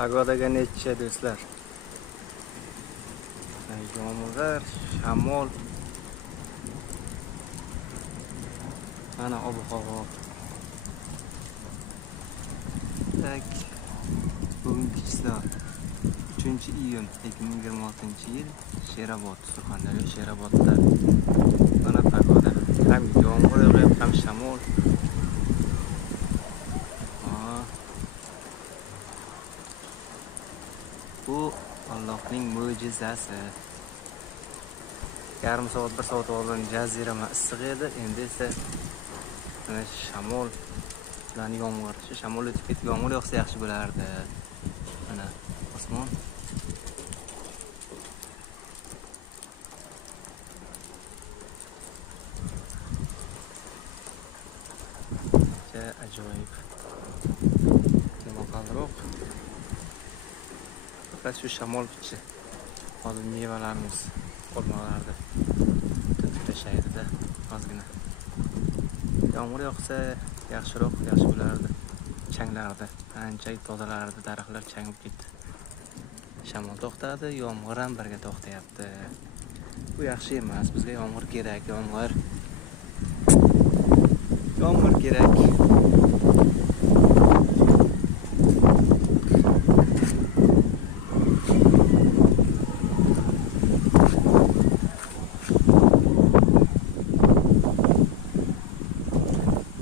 Pagodaga necha do'stlar? Yomg'ir, shamol. Mana ob-havo. Tak. Bugungi chizlar 3-iyun 2026-yil Sherobod, Surxondaryo Sherobodda. Mana pagoda. Ham yomg'ir yog'yapti, ham shamol. Bu Allohning mo'jizasi. Yarim soat, 1 soat oldin jazirama issiq edi, endi esa mana shamol bilan yomg'ir. Shu shamol o'tib ketib yomg'ir yog'sa yaxshi bo'lardi. Mana osmon. Ajoyib. Momaqalroq. Faqat shu shamol pichi. Hozir mevalarimiz olmalarda tashlaydi-da, ozgina. Yomg'ir yog'sa yaxshi bo'lardi. Changlardi, ancha tozalardi, daraxtlar changib ketdi. Shamol to'xtadi, yomg'ir ham birga to'xtayapti. Bu yaxshi emas, bizga yomg'ir kerak, yomg'ir kerak.